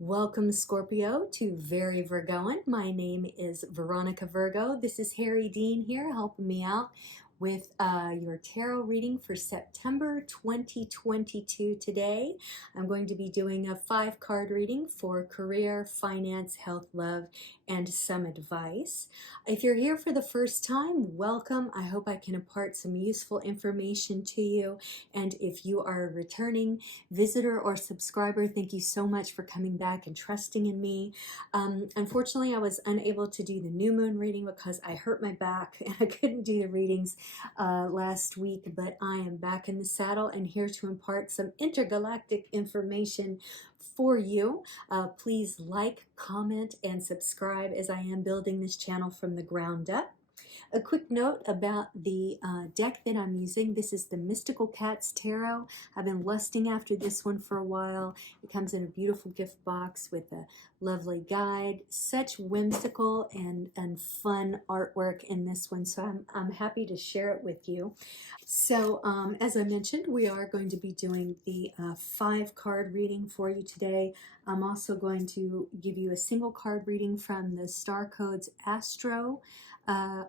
Welcome, Scorpio, to Very Virgoan. My name is Veronica Virgo. This is Harry Dean here helping me out with your tarot reading for September 2022 today. I'm going to be doing a 5-card reading for career, finance, health, love, and some advice. If you're here for the first time, welcome. I hope I can impart some useful information to you. And if you are a returning visitor or subscriber, thank you so much for coming back and trusting in me. Unfortunately, I was unable to do the new moon reading because I hurt my back and I couldn't do the readings last week, but I am back in the saddle and here to impart some intergalactic information for you. Please like, comment, and subscribe as I am building this channel from the ground up. A quick note about the deck that I'm using. This is the Mystical Cats Tarot. I've been lusting after this one for a while. It comes in a beautiful gift box with a lovely guide. Such whimsical and fun artwork in this one, so I'm happy to share it with you. So as I mentioned, we are going to be doing the 5-card reading for you today. I'm also going to give you a single card reading from the Star Codes Astro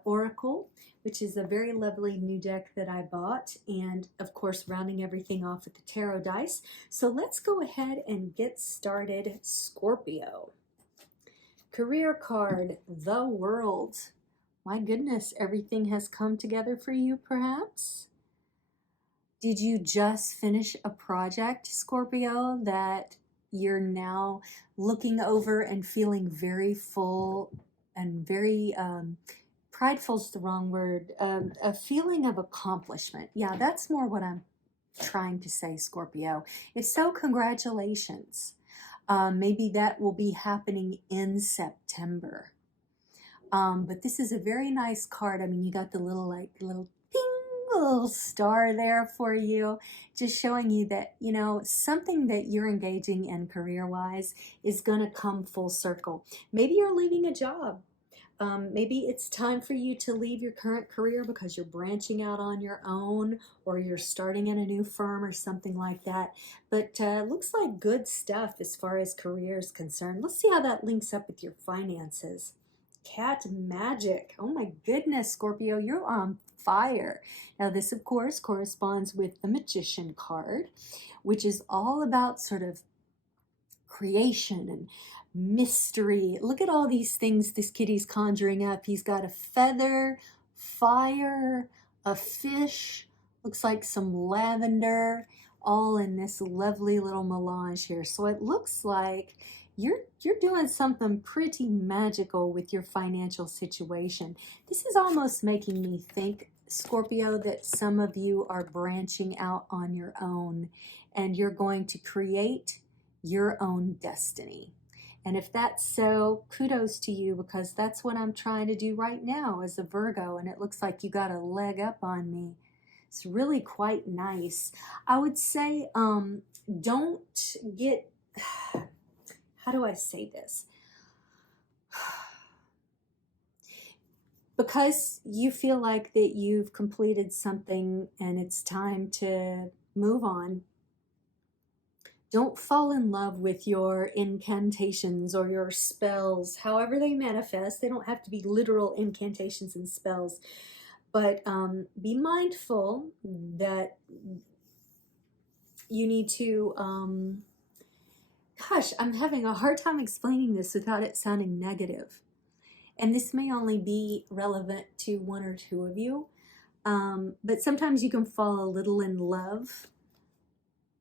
Oracle, which is a very lovely new deck that I bought, and of course rounding everything off with the tarot dice. So let's go ahead and get started. Scorpio. Career card, the world. My goodness, everything has come together for you, perhaps? Did you just finish a project, Scorpio, that you're now looking over and feeling very full and very prideful is the wrong word, a feeling of accomplishment? Yeah, that's more what I'm trying to say, Scorpio. If so, congratulations. Maybe that will be happening in September. But this is a very nice card. I mean, you got the little ping, little star there for you, just showing you that, you know, something that you're engaging in career-wise is going to come full circle. Maybe you're leaving a job. Maybe it's time for you to leave your current career because you're branching out on your own, or you're starting in a new firm or something like that. But looks like good stuff as far as career is concerned. Let's see how that links up with your finances. Cat magic. Oh my goodness, Scorpio, you're on fire. Now this, of course, corresponds with the Magician card, which is all about sort of creation and mystery. Look at all these things this kitty's conjuring up. He's got a feather, fire, a fish, looks like some lavender, all in this lovely little melange here. So it looks like you're doing something pretty magical with your financial situation. This is almost making me think, Scorpio, that some of you are branching out on your own and you're going to create your own destiny. And if that's so, kudos to you, because that's what I'm trying to do right now as a Virgo, and it looks like you got a leg up on me. It's really quite nice. I would say don't get, how do I say this? Because you feel like that you've completed something and it's time to move on, don't fall in love with your incantations or your spells, however they manifest. They don't have to be literal incantations and spells, but be mindful that you need to, gosh, I'm having a hard time explaining this without it sounding negative. And this may only be relevant to one or two of you, but sometimes you can fall a little in love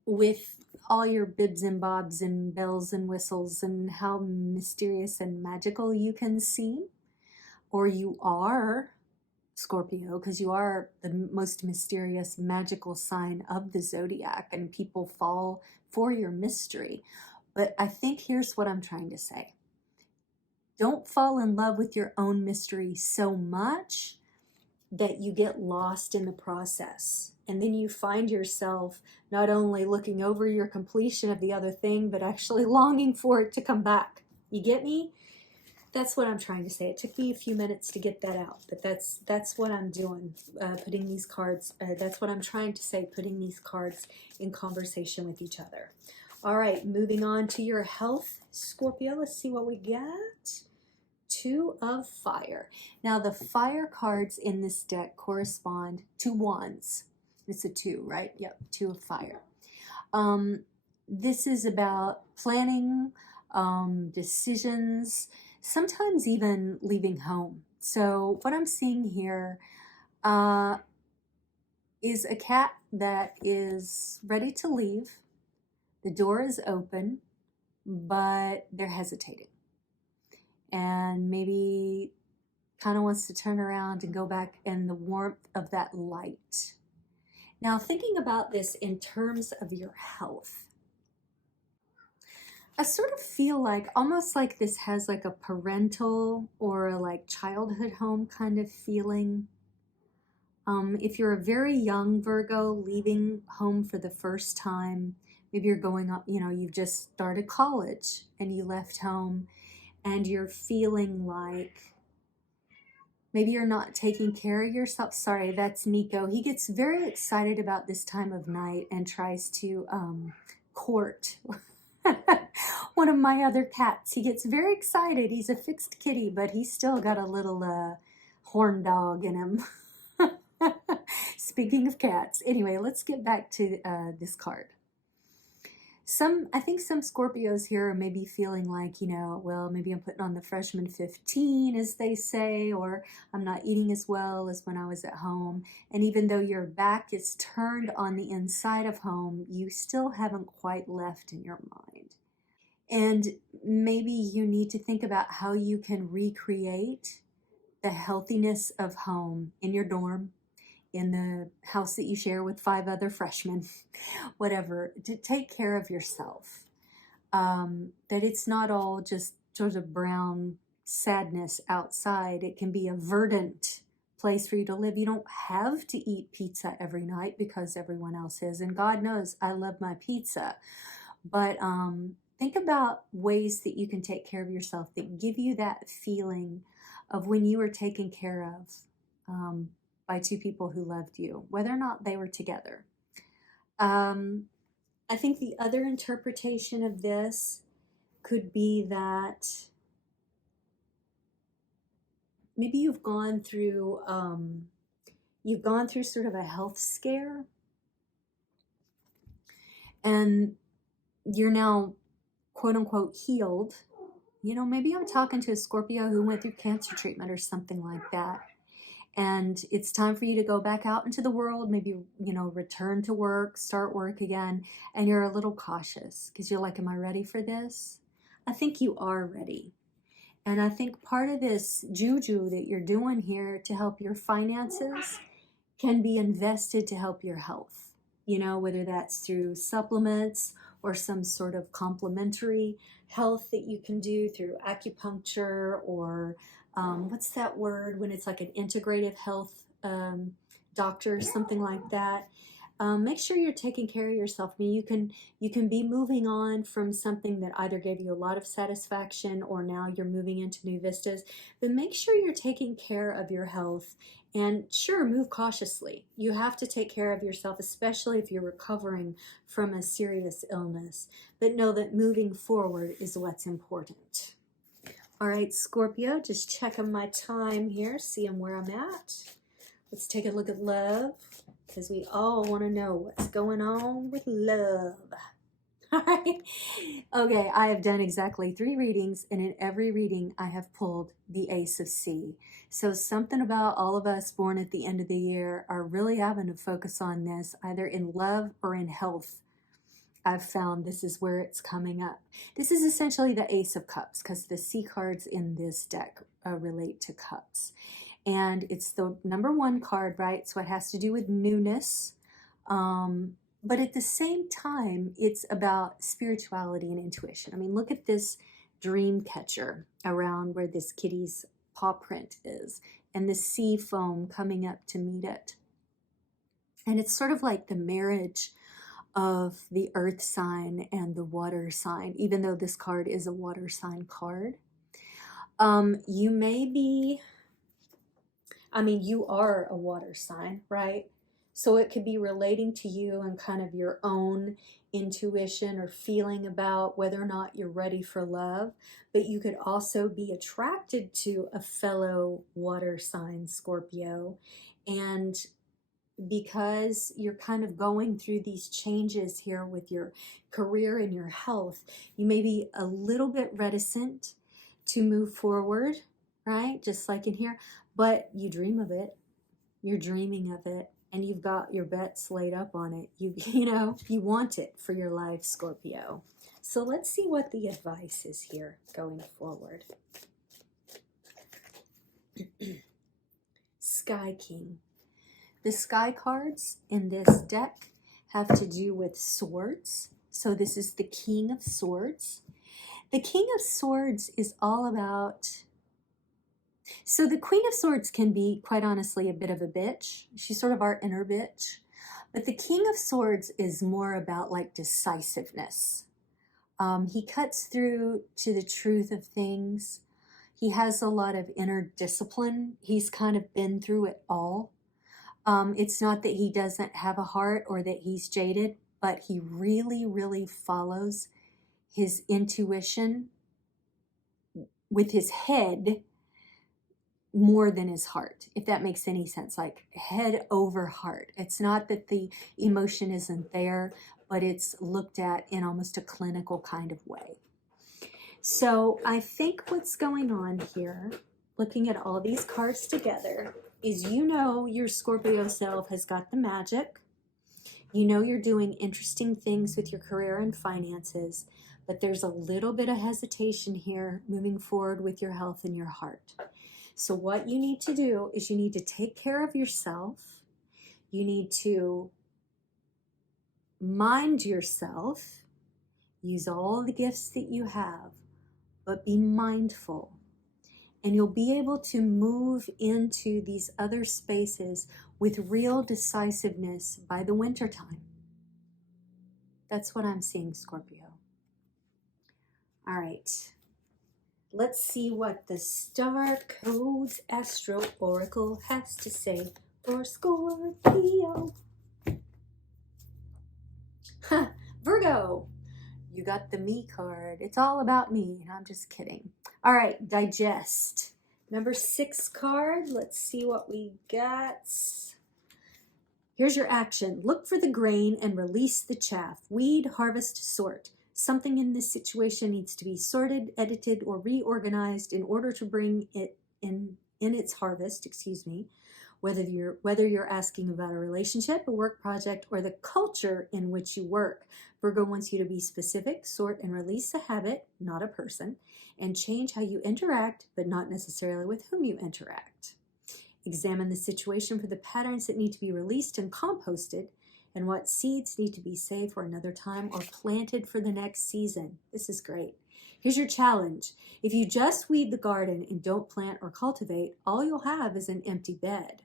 with all your bibs and bobs and bells and whistles and how mysterious and magical you can seem, or you are, Scorpio, because you are the most mysterious, magical sign of the Zodiac, and people fall for your mystery. But I think here's what I'm trying to say. Don't fall in love with your own mystery so much that you get lost in the process. And then you find yourself not only looking over your completion of the other thing, but actually longing for it to come back. You get me? That's what I'm trying to say. It took me a few minutes to get that out, but that's what I'm doing, putting these cards, that's what I'm trying to say, putting these cards in conversation with each other. All right, moving on to your health, Scorpio. Let's see what we get. Two of Fire. Now, the fire cards in this deck correspond to wands. It's a two, right? Yep, two of fire. This is about planning, decisions, sometimes even leaving home. So what I'm seeing here is a cat that is ready to leave. The door is open, but they're hesitating. And maybe kind of wants to turn around and go back in the warmth of that light. Now, thinking about this in terms of your health, I sort of feel like almost like this has like a parental or a like childhood home kind of feeling. If you're a very young Virgo leaving home for the first time, maybe you're going up, you've just started college and you left home and you're feeling like maybe you're not taking care of yourself. Sorry, that's Nico. He gets very excited about this time of night and tries to court one of my other cats. He gets very excited. He's a fixed kitty, but he's still got a little horn dog in him. Speaking of cats. Anyway, let's get back to this card. I think some Scorpios here are maybe feeling like, well, maybe I'm putting on the freshman 15, as they say, or I'm not eating as well as when I was at home. And even though your back is turned on the inside of home, you still haven't quite left in your mind. And maybe you need to think about how you can recreate the healthiness of home in your dorm, in the house that you share with 5 other freshmen, whatever, to take care of yourself. That it's not all just sort of brown sadness outside. It can be a verdant place for you to live. You don't have to eat pizza every night because everyone else is. And God knows I love my pizza. But think about ways that you can take care of yourself that give you that feeling of when you were taken care of by 2 people who loved you, whether or not they were together. I think the other interpretation of this could be that maybe you've gone through sort of a health scare, and you're now quote unquote healed. Maybe I'm talking to a Scorpio who went through cancer treatment or something like that. And it's time for you to go back out into the world, maybe, return to work, start work again. And you're a little cautious because you're like, am I ready for this? I think you are ready. And I think part of this juju that you're doing here to help your finances can be invested to help your health, whether that's through supplements or some sort of complementary health that you can do through acupuncture or what's that word when it's like an integrative health doctor, something like that. Make sure you're taking care of yourself. I mean, you can be moving on from something that either gave you a lot of satisfaction or now you're moving into new vistas, but make sure you're taking care of your health. And sure, move cautiously. You have to take care of yourself, especially if you're recovering from a serious illness. But know that moving forward is what's important. All right, Scorpio, just checking my time here, seeing where I'm at. Let's take a look at love, because we all want to know what's going on with love. All right. Okay, I have done exactly 3 readings, and in every reading, I have pulled the Ace of C. So something about all of us born at the end of the year are really having to focus on this, either in love or in health. I've found this is where it's coming up. This is essentially the Ace of Cups because the C cards in this deck relate to cups. And it's the number 1 card, right? So it has to do with newness. But at the same time, it's about spirituality and intuition. I mean, look at this dream catcher around where this kitty's paw print is and the sea foam coming up to meet it. And it's sort of like the marriage of the earth sign and the water sign, even though this card is a water sign card. You may be, you are a water sign, right? So it could be relating to you and kind of your own intuition or feeling about whether or not you're ready for love. But you could also be attracted to a fellow water sign, Scorpio. And because you're kind of going through these changes here with your career and your health, you may be a little bit reticent to move forward, right? Just like in here, but you dream of it. You're dreaming of it, and you've got your bets laid up on it. You know, you want it for your life, Scorpio. So let's see what the advice is here going forward. Sky King. The sky cards in this deck have to do with swords. So this is the King of Swords. The King of Swords is all about... So the Queen of Swords can be, quite honestly, a bit of a bitch. She's sort of our inner bitch. But the King of Swords is more about like decisiveness. He cuts through to the truth of things. He has a lot of inner discipline. He's kind of been through it all. It's not that he doesn't have a heart or that he's jaded, but he really, really follows his intuition with his head more than his heart, if that makes any sense, like head over heart. It's not that the emotion isn't there, but it's looked at in almost a clinical kind of way. So I think what's going on here, looking at all these cards together, is you know your Scorpio self has got the magic. You know you're doing interesting things with your career and finances, but there's a little bit of hesitation here moving forward with your health and your heart. So what you need to do is you need to take care of yourself. You need to mind yourself, use all the gifts that you have, but be mindful. And you'll be able to move into these other spaces with real decisiveness by the wintertime. That's what I'm seeing, Scorpio. All right. Let's see what the Star Codes Astro Oracle has to say for Scorpio. Virgo, you got the me card. It's all about me, and I'm just kidding. All right, digest. Number 6 card. Let's see what we got. Here's your action. Look for the grain and release the chaff. Weed, harvest, sort. Something in this situation needs to be sorted, edited, or reorganized in order to bring it in its harvest, whether you're asking about a relationship, a work project, or the culture in which you work. Virgo wants you to be specific, sort and release a habit, not a person, and change how you interact, but not necessarily with whom you interact. Examine the situation for the patterns that need to be released and composted, and what seeds need to be saved for another time or planted for the next season. This is great. Here's your challenge. If you just weed the garden and don't plant or cultivate, all you'll have is an empty bed.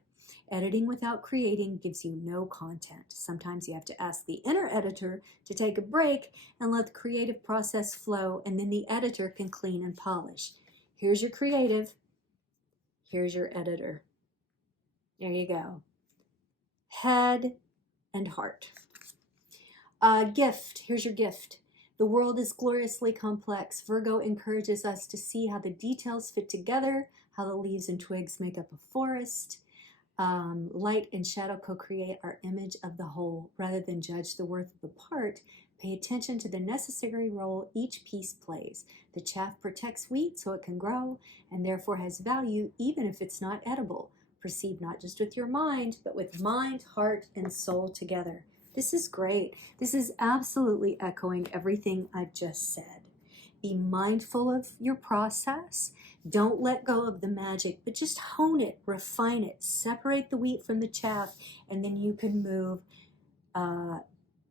Editing without creating gives you no content. Sometimes you have to ask the inner editor to take a break and let the creative process flow, and then the editor can clean and polish. Here's your creative. Here's your editor. There you go. Head and heart. Gift. Here's your gift. The world is gloriously complex. Virgo encourages us to see how the details fit together, how the leaves and twigs make up a forest. Light and shadow co-create our image of the whole. Rather than judge the worth of the part, pay attention to the necessary role each piece plays. The chaff protects wheat so it can grow, and therefore has value even if it's not edible. Perceive not just with your mind, but with mind, heart, and soul together. This is great. This is absolutely echoing everything I've just said. Be mindful of your process. Don't let go of the magic, but just hone it, refine it, separate the wheat from the chaff, and then you can move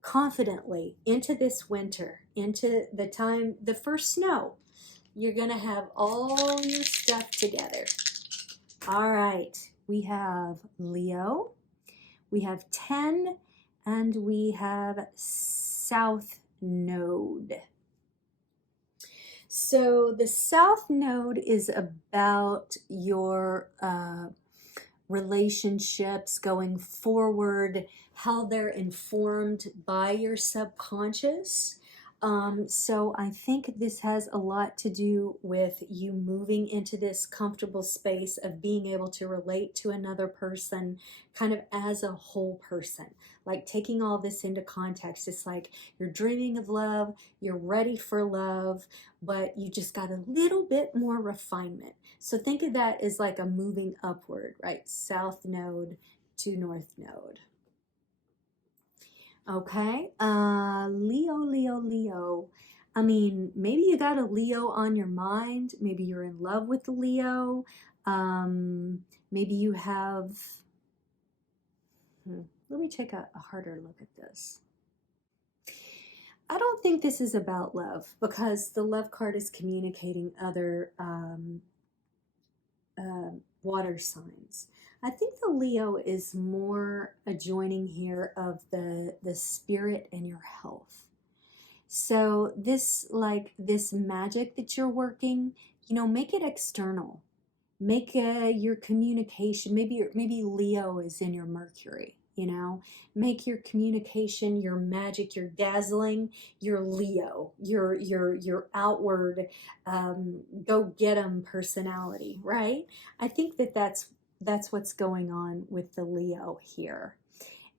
confidently into this winter, into the first snow. You're going to have all your stuff together. All right. We have Leo, we have 10, and we have South Node. So the South Node is about your relationships going forward, how they're informed by your subconscious. So I think this has a lot to do with you moving into this comfortable space of being able to relate to another person kind of as a whole person, like taking all this into context. It's like you're dreaming of love, you're ready for love, but you just got a little bit more refinement. So think of that as like a moving upward, right? South node to north node. Okay, Leo. I mean, maybe you got a Leo on your mind. Maybe you're in love with the Leo. Maybe you have, let me take a harder look at this. I don't think this is about love, because the love card is communicating other water signs. I think the Leo is more a joining here of the spirit and your health. So this, like this magic that you're working, you know, make it external. Make your communication, maybe Leo is in your Mercury, you know, make your communication, your magic, your dazzling, your Leo, your outward, go get 'em personality, right? I think that's what's going on with the Leo here.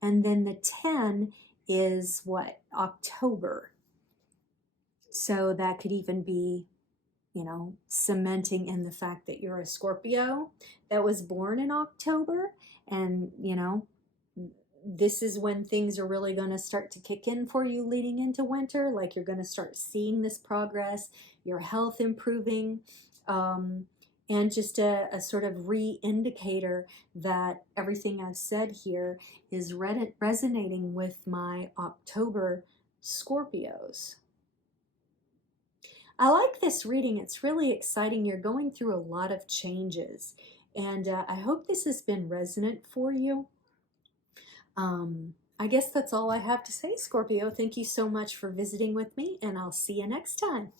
And then the 10 is what? October. So that could even be, you know, cementing in the fact that you're a Scorpio that was born in October. And, you know, this is when things are really going to start to kick in for you leading into winter. Like you're going to start seeing this progress, your health improving, and just a sort of re-indicator that everything I've said here is resonating with my October Scorpios. I like this reading. It's really exciting. You're going through a lot of changes, and I hope this has been resonant for you. I guess that's all I have to say, Scorpio. Thank you so much for visiting with me, and I'll see you next time.